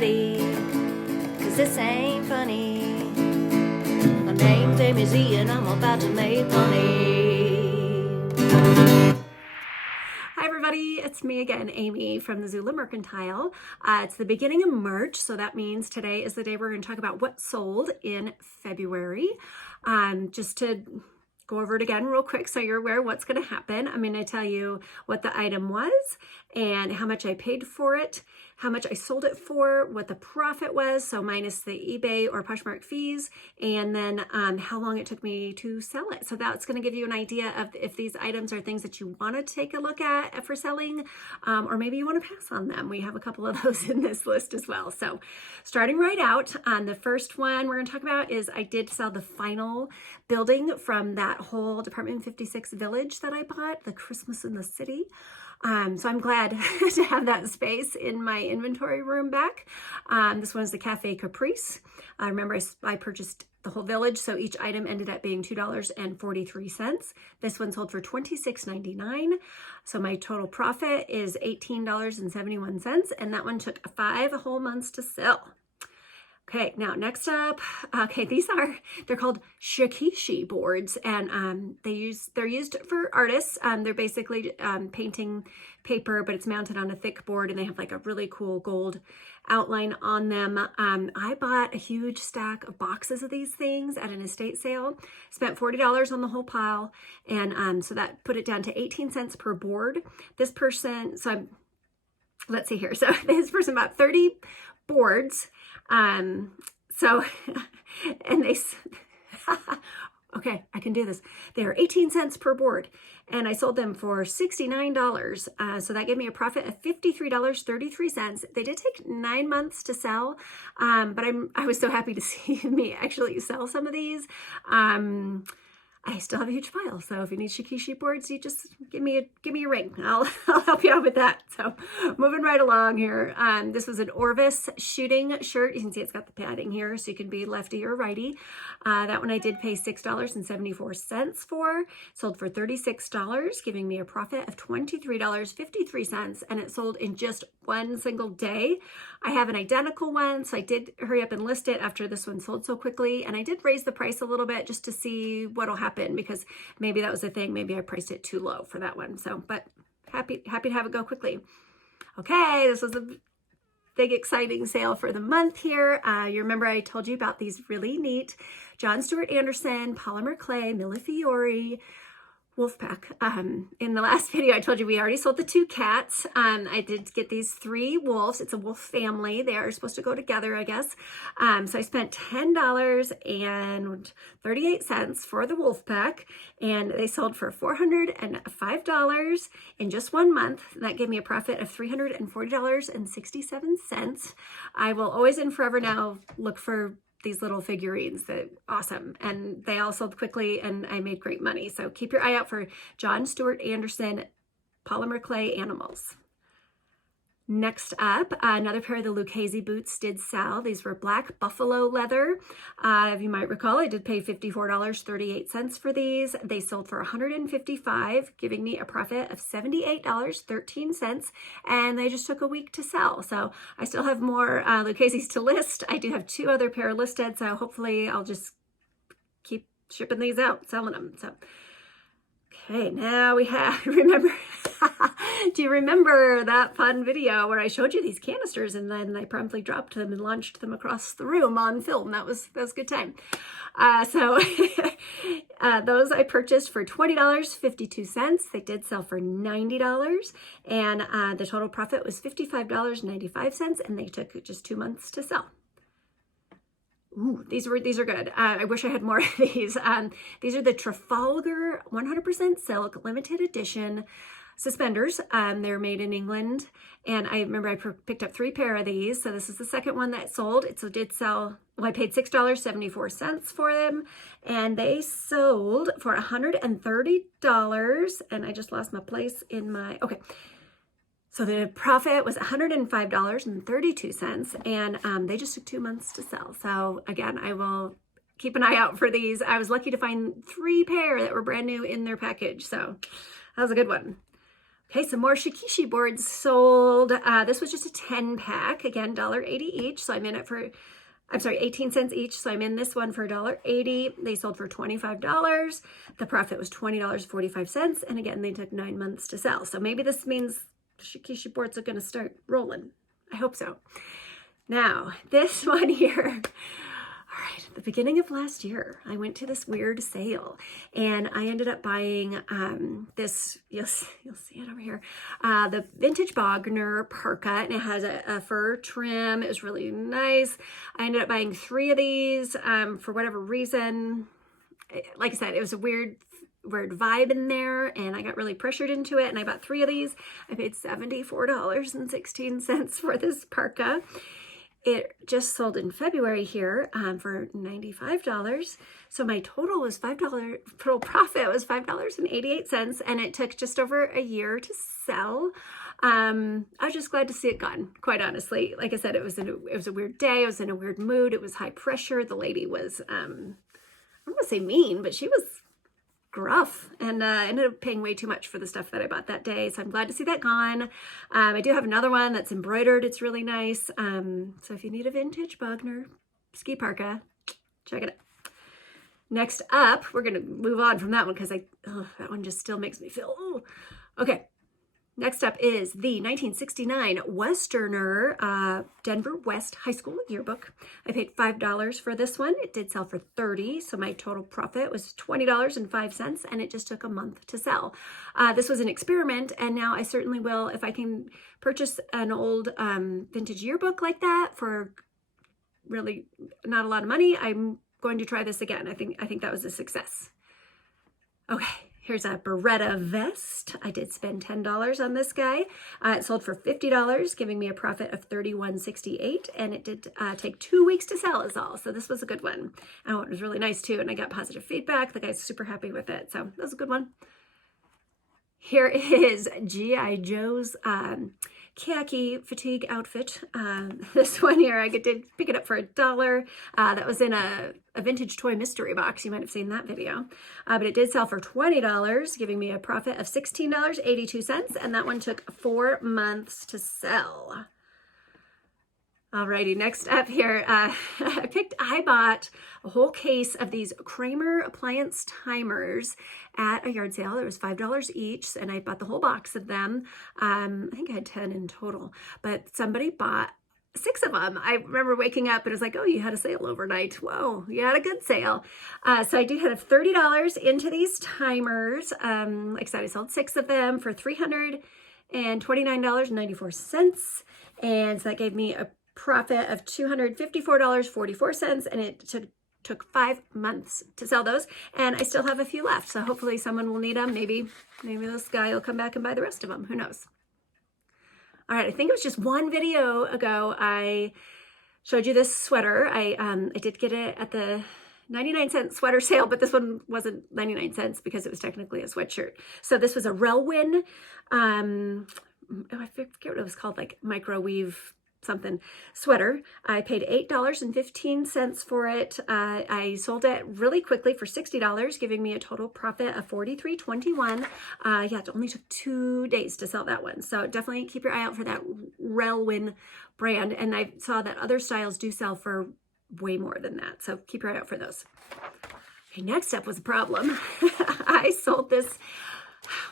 ready, cause this ain't funny. My name's Amy Z and I'm about to make money. Hi everybody, it's me again, Amy from the Zula Mercantile. It's the beginning of March, so that means today is the day we're going to talk about what sold in February. Just to go over it again real quick so you're aware what's going to happen. I'm going to tell you what the item was and how much I paid for it, how much I sold it for, what the profit was, so minus the eBay or Poshmark fees, and then how long it took me to sell it. So that's going to give you an idea of if these items are things that you want to take a look at for selling, or maybe you want to pass on them. We have a couple of those in this list as well. So starting right out, the first one we're going to talk about is I did sell the final building from that whole Department 56 village that I bought, the Christmas in the City. So I'm glad to have that space in my inventory room back. This one's the Cafe Caprice. I remember I purchased the whole village, so each item ended up being $2.43. This one sold for $26.99. So my total profit is $18.71, and that one took 5 whole months to sell. Okay, now next up, okay, they're called shikishi boards, and they're used for artists. They're basically painting paper, but it's mounted on a thick board, and they have like a really cool gold outline on them. I bought a huge stack of boxes of these things at an estate sale, spent $40 on the whole pile, and so that put it down to 18 cents per board. This person, let's see here. So this person bought 30 boards. And they, okay, I can do this. They are 18 cents per board, and I sold them for $69. So that gave me a profit of $53.33. They did take 9 months to sell, but I was so happy to see me actually sell some of these. I still have a huge pile, so if you need shikishi boards, you just give me a ring. I'll help you out with that. So moving right along here, this was an Orvis shooting shirt. You can see it's got the padding here, so you can be lefty or righty. That one I did pay $6.74 for. Sold for $36, giving me a profit of $23.53, and it sold in just one single day. I have an identical one, so I did hurry up and list it after this one sold so quickly, and I did raise the price a little bit just to see what'll happen, because maybe that was the thing. Maybe I priced it too low for that one. So, but happy to have it go quickly. Okay, this was a big exciting sale for the month here. You remember I told you about these really neat John Stuart Anderson polymer clay Millefiori Wolfpack. In the last video, I told you we already sold the 2 cats. I did get these 3 wolves. It's a wolf family. They are supposed to go together, I guess. So I spent $10.38 for the wolf pack, and they sold for $405 in just 1 month. That gave me a profit of $340.67. I will always and forever now look for these little figurines. That awesome, and they all sold quickly, and I made great money. So keep your eye out for John Stuart Anderson polymer clay animals. Next up, another pair of the Lucchese boots did sell. These were black buffalo leather. If you might recall, I did pay $54.38 for these. They sold for $155, giving me a profit of $78.13, and they just took a week to sell. So I still have more Lucchese's to list. I do have 2 other pair listed, so hopefully I'll just keep shipping these out, selling them. So okay, now we have, do you remember that fun video where I showed you these canisters and then I promptly dropped them and launched them across the room on film? That was a good time. Those I purchased for $20.52. They did sell for $90, and the total profit was $55.95, and they took just 2 months to sell. Ooh, these are good. I wish I had more of these. These are the Trafalgar 100% silk limited edition suspenders. They're made in England, and I remember I picked up 3 pair of these. So this is the second one that sold. It did sell. Well, I paid $6.74 for them, and they sold for $130. And I just lost my place in my So the profit was $105.32, and they just took 2 months to sell. So again, I will keep an eye out for these. I was lucky to find 3 pair that were brand new in their package, so that was a good one. Okay, some more shikishi boards sold. This was just a 10 pack, again, $1.80 each. So I'm in it for, I'm sorry, 18 cents each. So I'm in this one for $1.80. They sold for $25. The profit was $20.45. And again, they took 9 months to sell. So maybe this means shikishi boards are going to start rolling. I hope so. Now, this one here. All right, at the beginning of last year, I went to this weird sale and I ended up buying this, you'll see it over here, the vintage Bogner parka, and it has a fur trim. It was really nice. I ended up buying 3 of these for whatever reason. Like I said, it was a weird vibe in there and I got really pressured into it and I bought 3 of these. I paid $74.16 for this parka. It just sold in February here for $95. So my total was total profit was $5.88, and it took just over a year to sell. I was just glad to see it gone, quite honestly. Like I said, it was a weird day. I was in a weird mood. It was high pressure. The lady was, I don't want to say mean, but she was gruff, and I ended up paying way too much for the stuff that I bought that day. So I'm glad to see that gone. I do have another one that's embroidered. It's really nice. So if you need a vintage Bogner ski parka, check it out. Next up, we're going to move on from that one because that one just still makes me feel, okay. Next up is the 1969 Westerner Denver West High School yearbook. I paid $5 for this one. It did sell for $30, so my total profit was $20.05, and it just took a month to sell. This was an experiment, and now I certainly will, if I can purchase an old vintage yearbook like that for really not a lot of money, I'm going to try this again. I think that was a success. Okay. Here's a Beretta vest. I did spend $10 on this guy. It sold for $50, giving me a profit of $31.68, and it did take 2 weeks to sell is all. So this was a good one. Oh, it was really nice too, and I got positive feedback. The guy's super happy with it, so that was a good one. Here is G.I. Joe's khaki fatigue outfit. This one here, I did pick it up for $1. That was in a vintage toy mystery box. You might have seen that video. But it did sell for $20, giving me a profit of $16.82, and that one took 4 months to sell. Alrighty, next up here, I bought a whole case of these Kramer appliance timers at a yard sale. It was $5 each, and I bought the whole box of them. I think I had 10 in total, but somebody bought 6 of them. I remember waking up and it was like, oh, you had a sale overnight. Whoa, you had a good sale. So I did have $30 into these timers. Like I said, I sold 6 of them for $329.94. And so that gave me a profit of $254.44, and it took 5 months to sell those, and I still have a few left, so hopefully someone will need them. Maybe this guy will come back and buy the rest of them. Who knows? All right, I think it was just one video ago I showed you this sweater. I did get it at the 99-cent sweater sale, but this one wasn't 99 cents because it was technically a sweatshirt. So this was a Relwyn, I forget what it was called, like microwave something sweater. I paid $8.15 for it. I sold it really quickly for $60, giving me a total profit of $43.21. Yeah, it only took 2 days to sell that one. So definitely keep your eye out for that Relwyn brand. And I saw that other styles do sell for way more than that. So keep your eye out for those. Okay, next up was a problem. I sold this.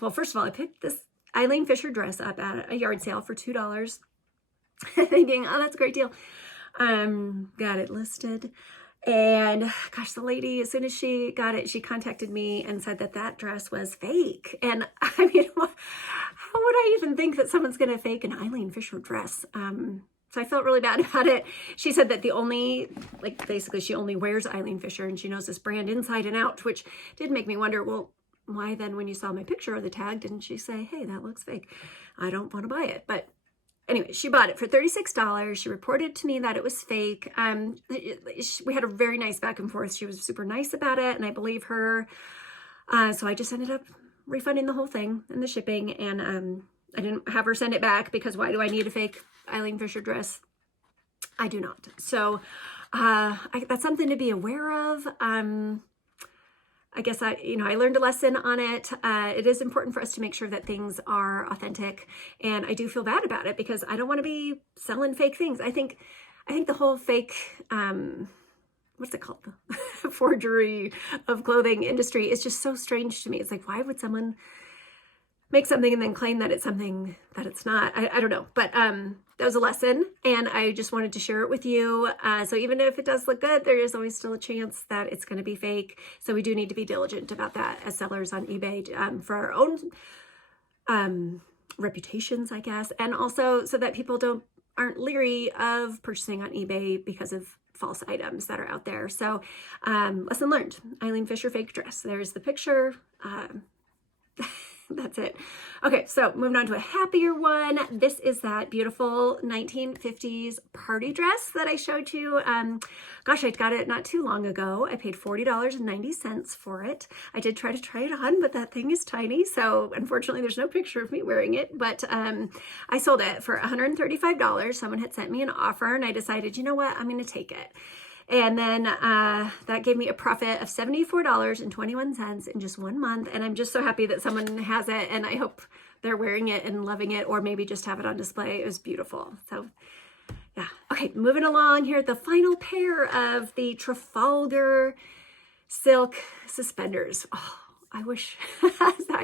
Well, first of all, I picked this Eileen Fisher dress up at a yard sale for $2. Thinking, oh, that's a great deal. Got it listed, and gosh, the lady, as soon as she got it, she contacted me and said that dress was fake. And I mean, how would I even think that someone's gonna fake an Eileen Fisher dress? So I felt really bad about it. She said that basically she only wears Eileen Fisher and she knows this brand inside and out, which did make me wonder, well, why then when you saw my picture of the tag, didn't she say, hey, that looks fake? I don't want to buy it. But anyway, she bought it for $36. She reported to me that it was fake. We had a very nice back and forth. She was super nice about it, and I believe her. So I just ended up refunding the whole thing and the shipping, and I didn't have her send it back because why do I need a fake Eileen Fisher dress? I do not. So that's something to be aware of. I guess I learned a lesson on it. It is important for us to make sure that things are authentic, and I do feel bad about it because I don't want to be selling fake things. I think the whole fake, what's it called? The forgery of clothing industry is just so strange to me. It's like, why would someone make something and then claim that it's something that it's not? I don't know, but that was a lesson, and I just wanted to share it with you. So even if it does look good, there is always still a chance that it's going to be fake. So we do need to be diligent about that as sellers on eBay for our own reputations, I guess, and also so that people aren't leery of purchasing on eBay because of false items that are out there. So lesson learned. Eileen Fisher fake dress. There's the picture. That's it. Okay, so moving on to a happier one. This is that beautiful 1950s party dress that I showed you. Gosh, I got it not too long ago. I paid $40.90 for it. I did try it on, but that thing is tiny, so unfortunately there's no picture of me wearing it, but I sold it for $135. Someone had sent me an offer, and I decided, you know what, I'm going to take it. And then that gave me a profit of $74.21 in just 1 month. And I'm just so happy that someone has it, and I hope they're wearing it and loving it, or maybe just have it on display. It was beautiful. So yeah. Okay, moving along here. The final pair of the Trafalgar silk suspenders. Oh, I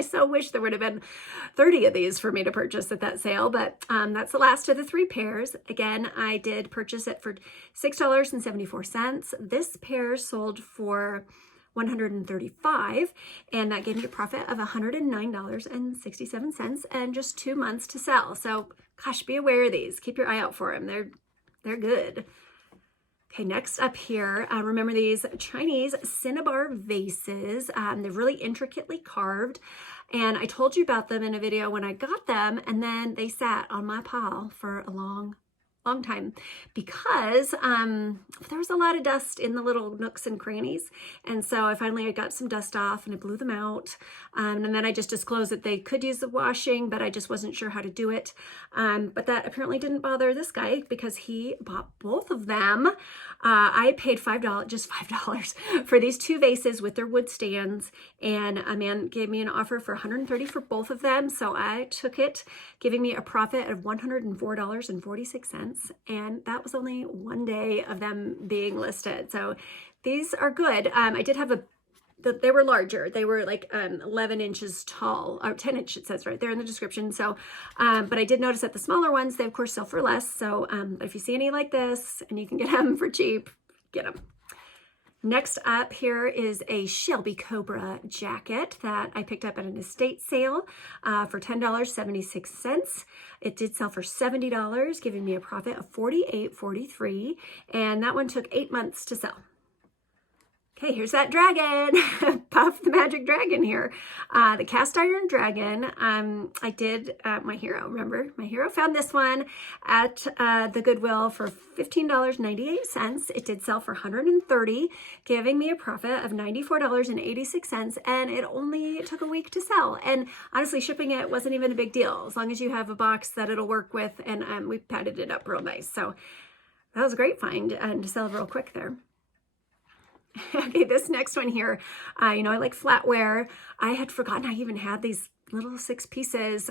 so wish there would have been 30 of these for me to purchase at that sale, but that's the last of the 3 pairs. Again, I did purchase it for $6.74. This pair sold for $135, and that gave me a profit of $109.67 and just 2 months to sell. So gosh, be aware of these. Keep your eye out for them. They're good. Okay, next up here, remember these Chinese cinnabar vases. They're really intricately carved, and I told you about them in a video when I got them, and then they sat on my pile for a long time because there was a lot of dust in the little nooks and crannies, and so I got some dust off and I blew them out, and then I just disclosed that they could use the washing, but I just wasn't sure how to do it. But that apparently didn't bother this guy because he bought both of them. I paid just $5 for these 2 vases with their wood stands, and a man gave me an offer for $130 for both of them, so I took it, giving me a profit of $104.46. And that was only 1 day of them being listed. So these are good. I did have they were larger. They were like 11 inches tall, or 10 inches, it says right there in the description. So, but I did notice that the smaller ones, they of course sell for less. So if you see any like this and you can get them for cheap, get them. Next up here is a Shelby Cobra jacket that I picked up at an estate sale for $10.76. It did sell for $70, giving me a profit of $48.43, and that one took 8 months to sell. Okay, here's that dragon, Puff the Magic Dragon here. The cast iron dragon. I did, my hero, remember? My hero found this one at the Goodwill for $15.98. It did sell for $130, giving me a profit of $94.86, and it only took a week to sell. And honestly, shipping it wasn't even a big deal, as long as you have a box that it'll work with, and we padded it up real nice. So that was a great find, and to sell real quick there. Okay, this next one here, I like flatware. I had forgotten I even had these little 6 pieces.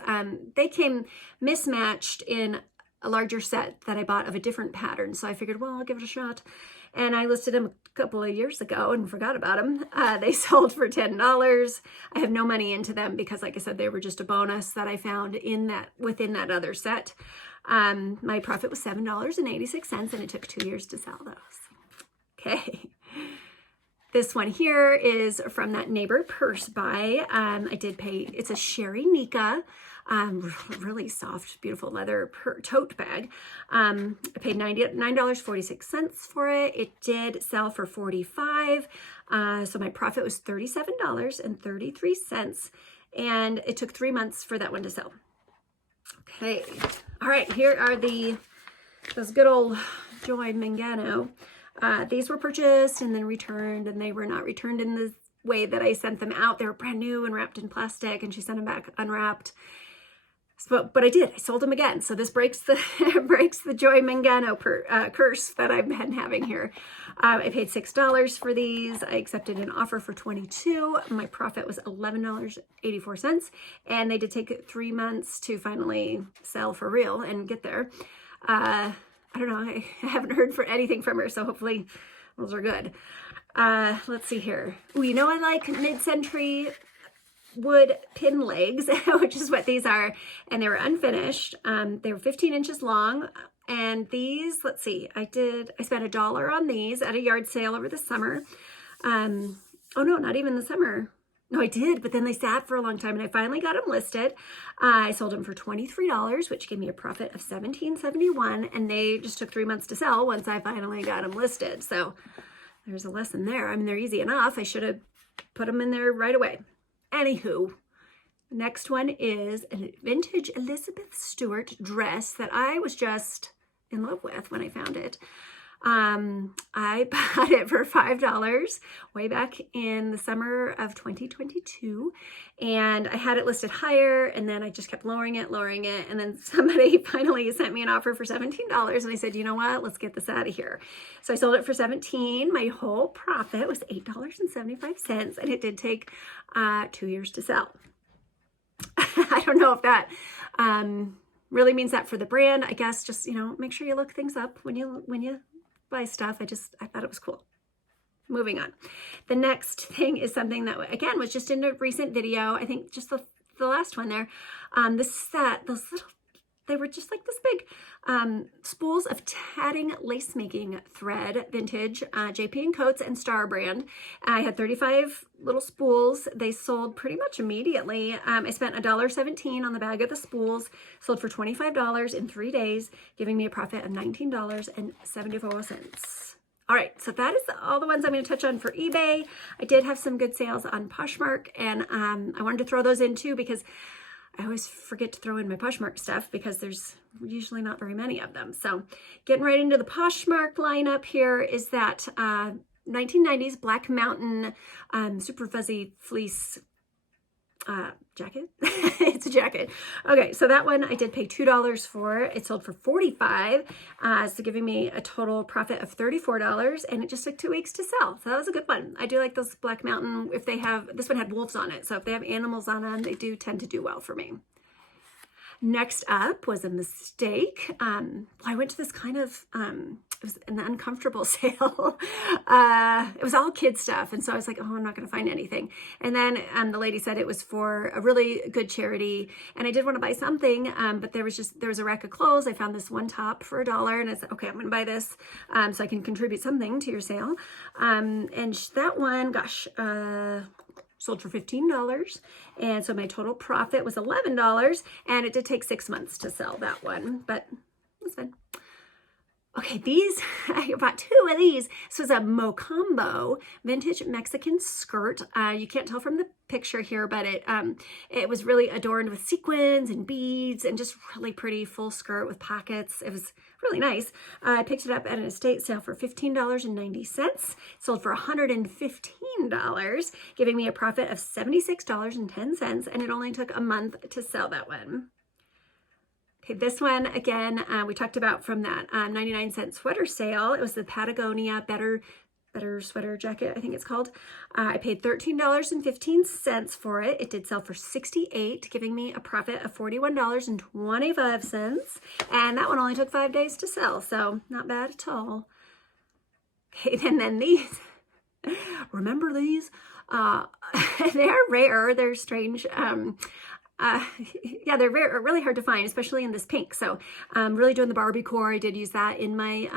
They came mismatched in a larger set that I bought of a different pattern. So I figured, well, I'll give it a shot. And I listed them a couple of years ago and forgot about them. They sold for $10. I have no money into them because, like I said, they were just a bonus that I found within that other set. My profit was $7.86, and it took 2 years to sell those. Okay. This one here is from that neighbor purse buy. I did pay, it's a Sherry Nika, really soft, beautiful leather tote bag. I paid $99.46 for it. It did sell for $45. So my profit was $37.33. And it took 3 months for that one to sell. Okay. All right. Here are those good old Joy Mangano. These were purchased and then returned, and they were not returned in the way that I sent them out. They were brand new and wrapped in plastic, and she sent them back unwrapped. But I did. I sold them again. So this breaks the breaks the Joy Mangano curse that I've been having here. I paid $6 for these. I accepted an offer for $22. My profit was $11.84, and they did take 3 months to finally sell for real and get there. I don't know. I haven't heard anything from her, so hopefully those are good. Let's see here. Oh, you know I like mid-century wood pin legs, which is what these are, and they were unfinished. They were 15 inches long, and these, let's see, I spent $1 on these at a yard sale over the summer. Oh no, not even the summer. No, I did, but then they sat for a long time, and I finally got them listed. I sold them for $23, which gave me a profit of $17.71, and they just took 3 months to sell once I finally got them listed. So there's a lesson there. I mean, they're easy enough. I should have put them in there right away. Anywho, the next one is a vintage Elizabeth Stewart dress that I was just in love with when I found it. I bought it for $5 way back in the summer of 2022, and I had it listed higher, and then I just kept lowering it, and then somebody finally sent me an offer for $17, and I said, you know what, let's get this out of here. So I sold it for $17. My whole profit was $8.75, and it did take 2 years to sell. I don't know if that really means that for the brand. I guess just, make sure you look things up when you buy stuff. I thought it was cool. Moving on. The next thing is something that, again, was just in a recent video. I think just the last one there. They were just like this big spools of tatting lace making thread, vintage, JP & Coates and Star brand. I had 35 little spools. They sold pretty much immediately. I spent $1.17 on the bag of the spools, sold for $25 in 3 days, giving me a profit of $19.74. All right, so that is all the ones I'm going to touch on for eBay. I did have some good sales on Poshmark, and I wanted to throw those in too because I always forget to throw in my Poshmark stuff because there's usually not very many of them. So getting right into the Poshmark lineup here is that 1990s Black Mountain super fuzzy fleece jacket. It's a jacket. Okay, so that one I did pay $2 for. It sold for $45, so giving me a total profit of $34, and it just took 2 weeks to sell. So that was a good one. I do like those Black Mountain. If they have, this one had wolves on it, so if they have animals on them, they do tend to do well for me. Next up was a mistake. I went to this kind of, it was an uncomfortable sale. It was all kid stuff. And so I was like, oh, I'm not going to find anything. And then the lady said it was for a really good charity. And I did want to buy something, but there was a rack of clothes. I found this one top for $1, and I said, okay, I'm going to buy this so I can contribute something to your sale. And that one, gosh, sold for $15, and so my total profit was $11, and it did take 6 months to sell that one, but it was fun. Okay, these, I bought 2 of these. This was a Mocambo vintage Mexican skirt. You can't tell from the picture here, but it was really adorned with sequins and beads and just really pretty full skirt with pockets. It was really nice. I picked it up at an estate sale for $15.90. Sold for $115, giving me a profit of $76.10, and it only took a month to sell that one. Okay, this one, again, we talked about from that 99-cent sweater sale. It was the Patagonia Better Sweater Jacket, I think it's called. I paid $13.15 for it. It did sell for $68, giving me a profit of $41.25. And that one only took 5 days to sell, so not bad at all. Okay, and then these. Remember these? They're rare. They're strange. Yeah, they're really hard to find, especially in this pink. So really doing the Barbie core. I did use that in my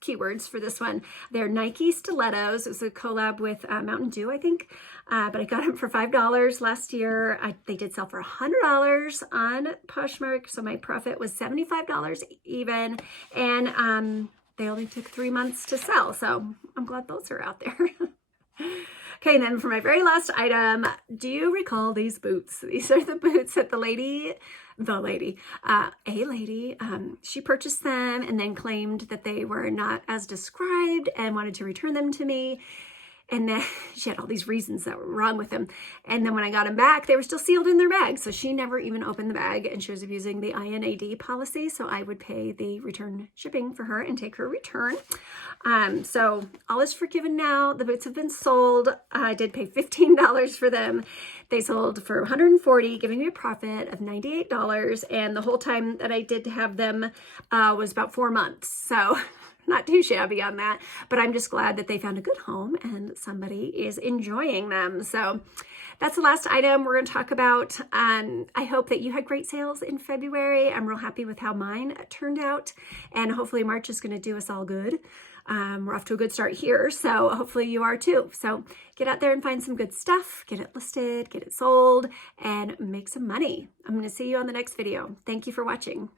keywords for this one. They're Nike stilettos. It was a collab with Mountain Dew, I think. But I got them for $5 last year. They did sell for $100 on Poshmark. So my profit was $75 even. And they only took 3 months to sell. So I'm glad those are out there. Okay, and then for my very last item, do you recall these boots? These are the boots that a lady, she purchased them and then claimed that they were not as described and wanted to return them to me. And then she had all these reasons that were wrong with them. And then when I got them back, they were still sealed in their bag. So she never even opened the bag, and she was abusing the INAD policy. So I would pay the return shipping for her and take her return. So all is forgiven now. The boots have been sold. I did pay $15 for them. They sold for $140, giving me a profit of $98. And the whole time that I did have them was about 4 months. So not too shabby on that, but I'm just glad that they found a good home and somebody is enjoying them. So that's the last item we're going to talk about. I hope that you had great sales in February. I'm real happy with how mine turned out, and hopefully March is going to do us all good. We're off to a good start here, so hopefully you are too. So get out there and find some good stuff, get it listed, get it sold, and make some money. I'm going to see you on the next video. Thank you for watching.